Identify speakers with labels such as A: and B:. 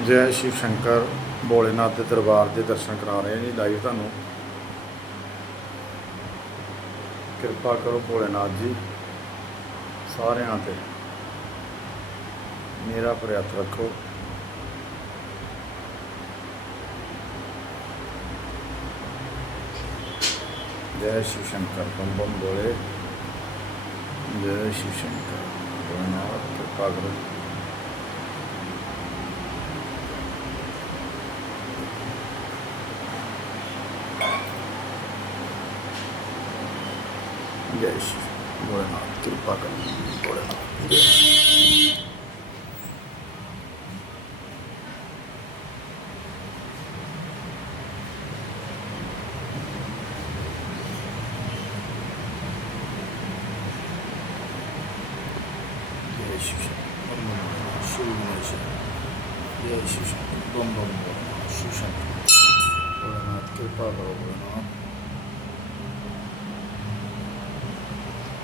A: ਜੈ ਸ਼ਿਵ ਸ਼ੰਕਰ ਭੋਲੇਨਾਥ ਦੇ ਦਰਬਾਰ ਦੇ ਦਰਸ਼ਨ ਕਰਾ ਰਹੇ ਹਾਂ ਜੀ ਲਾਈਵ ਤੁਹਾਨੂੰ। ਕਿਰਪਾ ਕਰੋ ਭੋਲੇਨਾਥ ਜੀ, ਸਾਰਿਆਂ ਤੇ। ਮੇਰਾ ਪ੍ਰਯਤ ਰੱਖੋ। ਜੈ ਸ਼ਿਵ ਸ਼ੰਕਰ ਬੰਮ ਬੰਮ ਬੋਲੇ। ਜੈ ਸ਼ਿਵ ਸ਼ੰਕਰ ਭੋਲੇਨਾਥ, ਕਿਰਪਾ ਕਰੋ। जय श्री भोलेनाथ कृपा कर भोलेनाथ जय Jai Shri Bom Bom Bom Shri Bom Bom Bom Bom Bom Bom Bom